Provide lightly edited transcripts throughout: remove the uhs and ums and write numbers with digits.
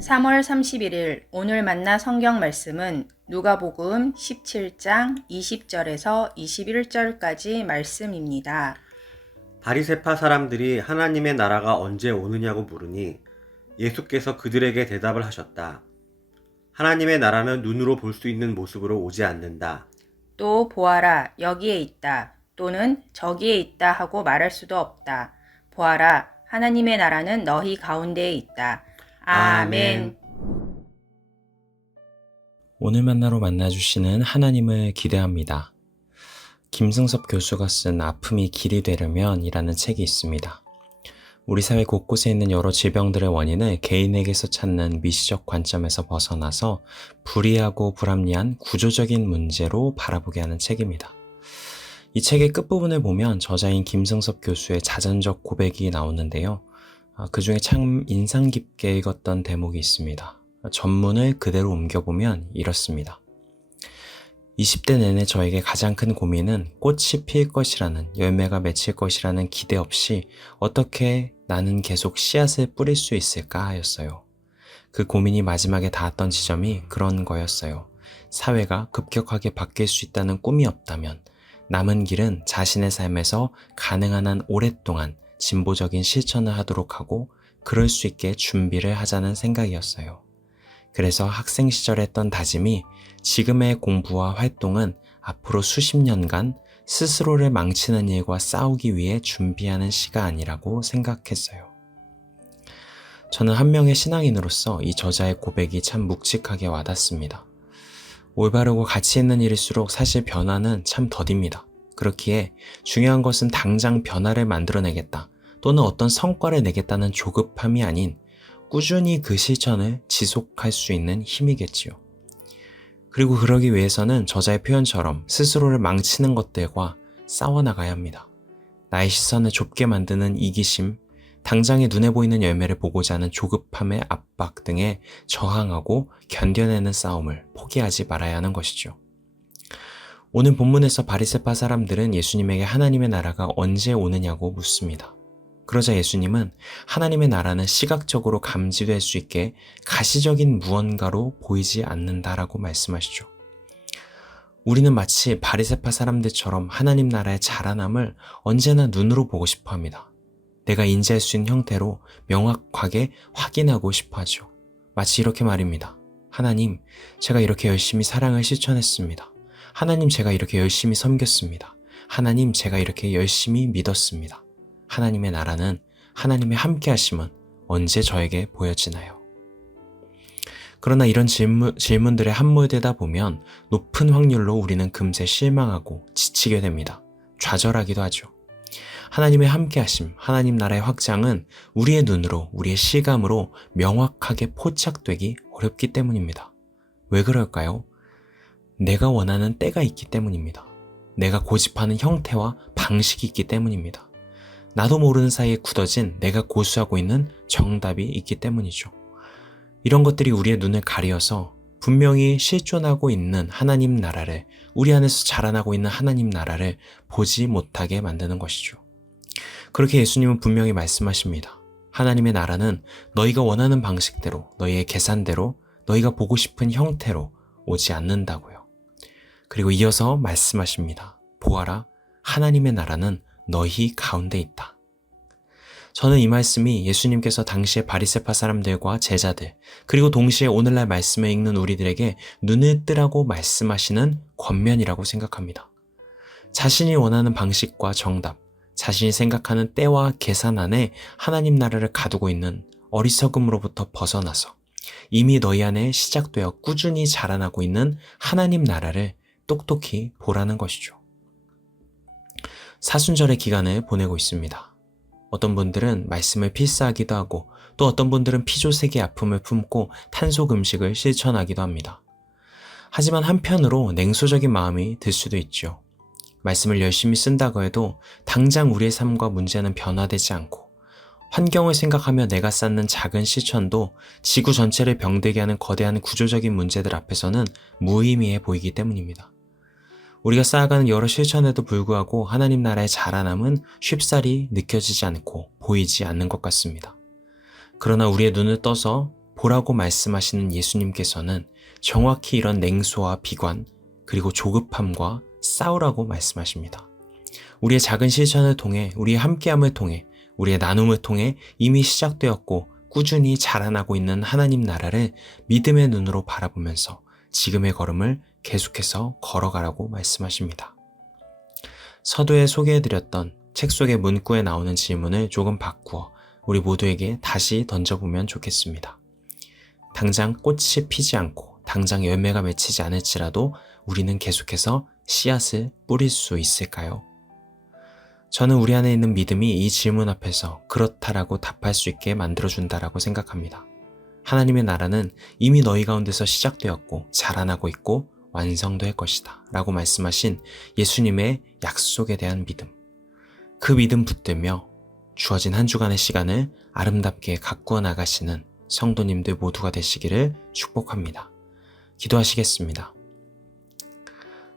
3월 31일 오늘 만나 성경 말씀은 누가복음 17장 20절에서 21절까지 말씀입니다. 바리새파 사람들이 하나님의 나라가 언제 오느냐고 물으니 예수께서 그들에게 대답을 하셨다. 하나님의 나라는 눈으로 볼 수 있는 모습으로 오지 않는다. 또 보아라 여기에 있다 또는 저기에 있다 하고 말할 수도 없다. 보아라 하나님의 나라는 너희 가운데에 있다. 아멘. 오늘 만나로 만나주시는 하나님을 기대합니다. 김승섭 교수가 쓴 아픔이 길이 되려면 이라는 책이 있습니다. 우리 사회 곳곳에 있는 여러 질병들의 원인을 개인에게서 찾는 미시적 관점에서 벗어나서 불이하고 불합리한 구조적인 문제로 바라보게 하는 책입니다. 이 책의 끝부분을 보면 저자인 김승섭 교수의 자전적 고백이 나오는데요. 그 중에 참 인상 깊게 읽었던 대목이 있습니다. 전문을 그대로 옮겨보면 이렇습니다. 20대 내내 저에게 가장 큰 고민은 꽃이 필 것이라는, 열매가 맺힐 것이라는 기대 없이 어떻게 나는 계속 씨앗을 뿌릴 수 있을까 하였어요. 그 고민이 마지막에 닿았던 지점이 그런 거였어요. 사회가 급격하게 바뀔 수 있다는 꿈이 없다면 남은 길은 자신의 삶에서 가능한 한 오랫동안 진보적인 실천을 하도록 하고 그럴 수 있게 준비를 하자는 생각이었어요. 그래서 학생 시절에 했던 다짐이 지금의 공부와 활동은 앞으로 수십 년간 스스로를 망치는 일과 싸우기 위해 준비하는 시가 아니라고 생각했어요. 저는 한 명의 신앙인으로서 이 저자의 고백이 참 묵직하게 와닿습니다. 올바르고 가치 있는 일일수록 사실 변화는 참 더딥니다. 그렇기에 중요한 것은 당장 변화를 만들어내겠다 또는 어떤 성과를 내겠다는 조급함이 아닌 꾸준히 그 실천을 지속할 수 있는 힘이겠지요. 그리고 그러기 위해서는 저자의 표현처럼 스스로를 망치는 것들과 싸워나가야 합니다. 나의 시선을 좁게 만드는 이기심, 당장의 눈에 보이는 열매를 보고자 하는 조급함의 압박 등에 저항하고 견뎌내는 싸움을 포기하지 말아야 하는 것이죠. 오늘 본문에서 바리새파 사람들은 예수님에게 하나님의 나라가 언제 오느냐고 묻습니다. 그러자 예수님은 하나님의 나라는 시각적으로 감지될 수 있게 가시적인 무언가로 보이지 않는다라고 말씀하시죠. 우리는 마치 바리새파 사람들처럼 하나님 나라의 자라남을 언제나 눈으로 보고 싶어 합니다. 내가 인지할 수 있는 형태로 명확하게 확인하고 싶어 하죠. 마치 이렇게 말입니다. 하나님, 제가 이렇게 열심히 사랑을 실천했습니다. 하나님, 제가 이렇게 열심히 섬겼습니다. 하나님, 제가 이렇게 열심히 믿었습니다. 하나님의 나라는, 하나님의 함께하심은 언제 저에게 보여지나요? 그러나 이런 질문들에 함몰되다 보면 높은 확률로 우리는 금세 실망하고 지치게 됩니다. 좌절하기도 하죠. 하나님의 함께하심, 하나님 나라의 확장은 우리의 눈으로, 우리의 시감으로 명확하게 포착되기 어렵기 때문입니다. 왜 그럴까요? 내가 원하는 때가 있기 때문입니다. 내가 고집하는 형태와 방식이 있기 때문입니다. 나도 모르는 사이에 굳어진 내가 고수하고 있는 정답이 있기 때문이죠. 이런 것들이 우리의 눈을 가리어서 분명히 실존하고 있는 하나님 나라를, 우리 안에서 자라나고 있는 하나님 나라를 보지 못하게 만드는 것이죠. 그렇게 예수님은 분명히 말씀하십니다. 하나님의 나라는 너희가 원하는 방식대로, 너희의 계산대로, 너희가 보고 싶은 형태로 오지 않는다고요. 그리고 이어서 말씀하십니다. 보아라, 하나님의 나라는 너희 가운데 있다. 저는 이 말씀이 예수님께서 당시의 바리새파 사람들과 제자들, 그리고 동시에 오늘날 말씀을 읽는 우리들에게 눈을 뜨라고 말씀하시는 권면이라고 생각합니다. 자신이 원하는 방식과 정답, 자신이 생각하는 때와 계산 안에 하나님 나라를 가두고 있는 어리석음으로부터 벗어나서 이미 너희 안에 시작되어 꾸준히 자라나고 있는 하나님 나라를 똑똑히 보라는 것이죠. 사순절의 기간을 보내고 있습니다. 어떤 분들은 말씀을 필사하기도 하고 또 어떤 분들은 피조색의 아픔을 품고 탄속 음식을 실천하기도 합니다. 하지만 한편으로 냉소적인 마음이 들 수도 있죠. 말씀을 열심히 쓴다고 해도 당장 우리의 삶과 문제는 변화되지 않고 환경을 생각하며 내가 쌓는 작은 실천도 지구 전체를 병들게 하는 거대한 구조적인 문제들 앞에서는 무의미해 보이기 때문입니다. 우리가 쌓아가는 여러 실천에도 불구하고 하나님 나라의 자라남은 쉽사리 느껴지지 않고 보이지 않는 것 같습니다. 그러나 우리의 눈을 떠서 보라고 말씀하시는 예수님께서는 정확히 이런 냉소와 비관, 그리고 조급함과 싸우라고 말씀하십니다. 우리의 작은 실천을 통해, 우리의 함께함을 통해, 우리의 나눔을 통해 이미 시작되었고 꾸준히 자라나고 있는 하나님 나라를 믿음의 눈으로 바라보면서 지금의 걸음을 계속해서 걸어가라고 말씀하십니다. 서두에 소개해드렸던 책 속의 문구에 나오는 질문을 조금 바꾸어 우리 모두에게 다시 던져보면 좋겠습니다. 당장 꽃이 피지 않고 당장 열매가 맺히지 않을지라도 우리는 계속해서 씨앗을 뿌릴 수 있을까요? 저는 우리 안에 있는 믿음이 이 질문 앞에서 그렇다라고 답할 수 있게 만들어준다라고 생각합니다. 하나님의 나라는 이미 너희 가운데서 시작되었고 자라나고 있고 완성될 것이다 라고 말씀하신 예수님의 약속에 대한 믿음. 그 믿음 붙들며 주어진 한 주간의 시간을 아름답게 가꾸어 나가시는 성도님들 모두가 되시기를 축복합니다. 기도하시겠습니다.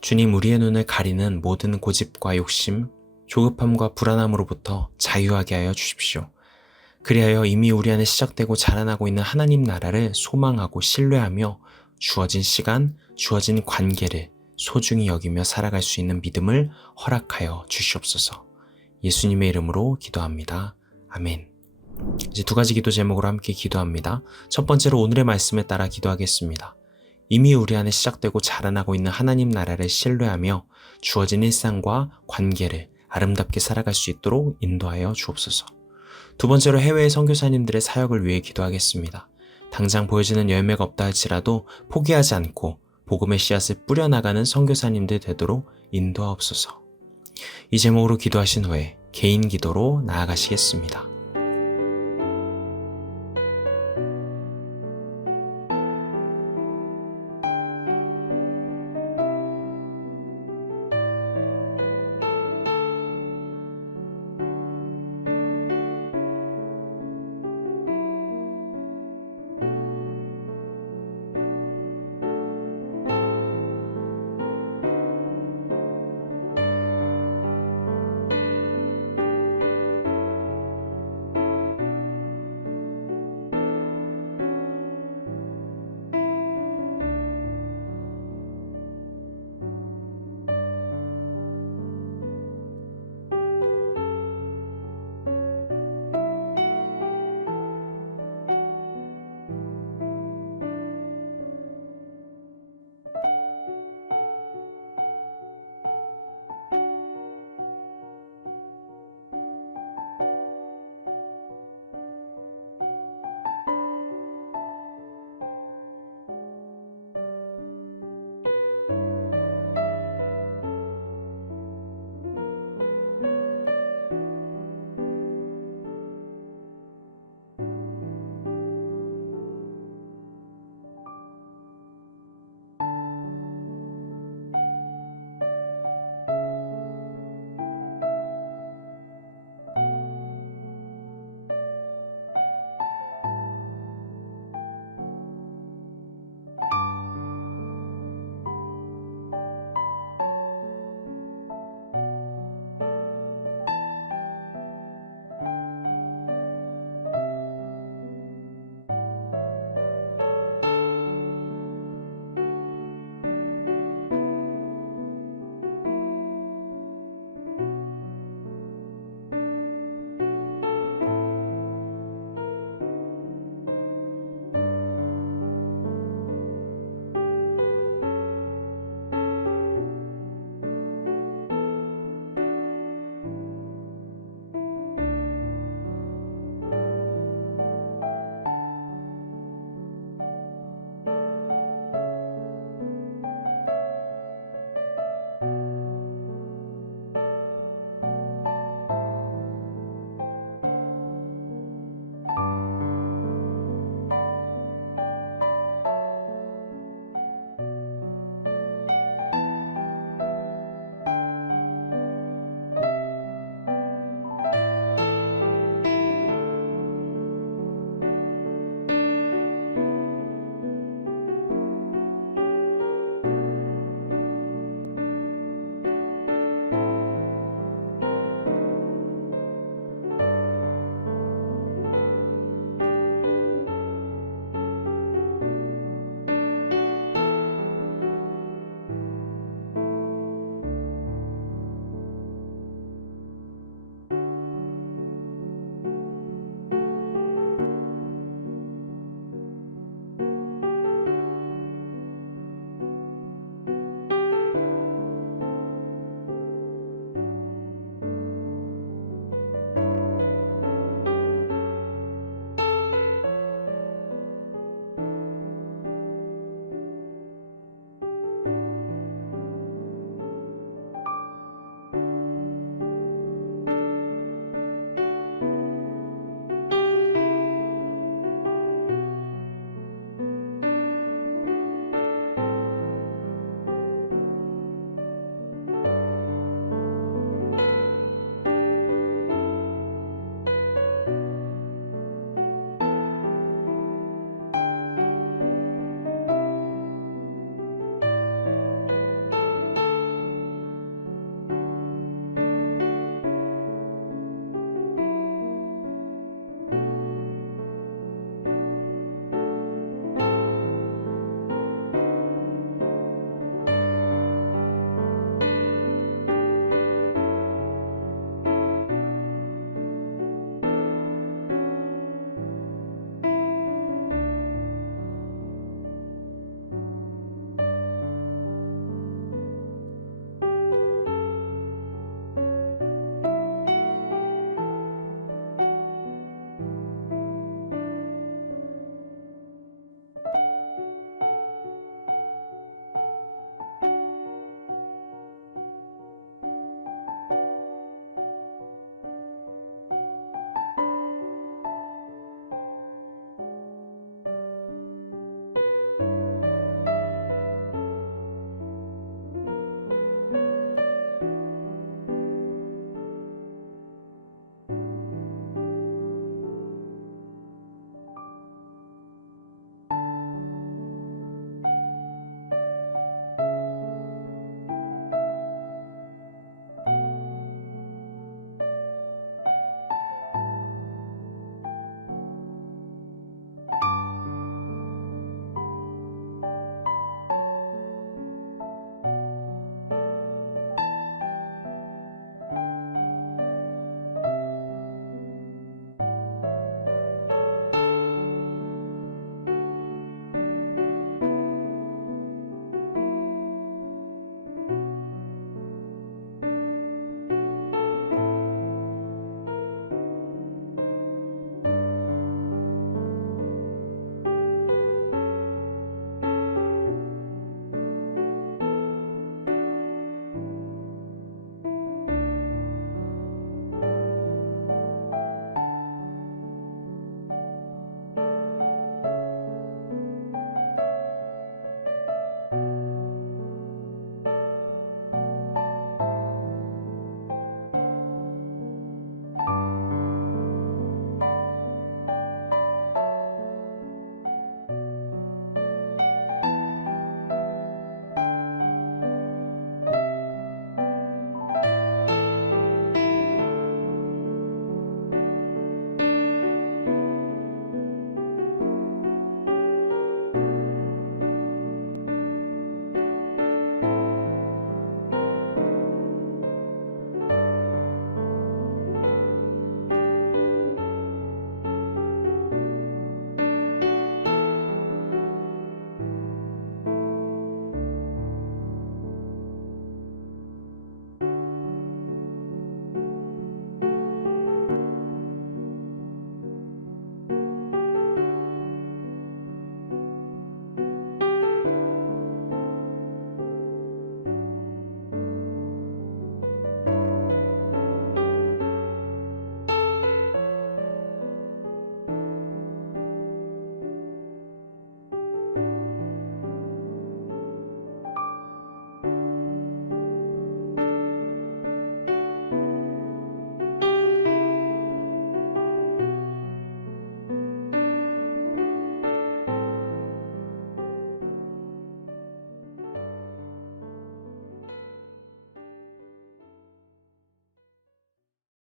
주님, 우리의 눈을 가리는 모든 고집과 욕심, 조급함과 불안함으로부터 자유하게 하여 주십시오. 그리하여 이미 우리 안에 시작되고 자라나고 있는 하나님 나라를 소망하고 신뢰하며 주어진 시간, 주어진 관계를 소중히 여기며 살아갈 수 있는 믿음을 허락하여 주시옵소서. 예수님의 이름으로 기도합니다. 아멘. 이제 두 가지 기도 제목으로 함께 기도합니다. 첫 번째로 오늘의 말씀에 따라 기도하겠습니다. 이미 우리 안에 시작되고 자라나고 있는 하나님 나라를 신뢰하며 주어진 일상과 관계를 아름답게 살아갈 수 있도록 인도하여 주옵소서. 두 번째로 해외의 선교사님들의 사역을 위해 기도하겠습니다. 당장 보여지는 열매가 없다 할지라도 포기하지 않고 복음의 씨앗을 뿌려나가는 선교사님들 되도록 인도하옵소서. 이 제목으로 기도하신 후에 개인 기도로 나아가시겠습니다.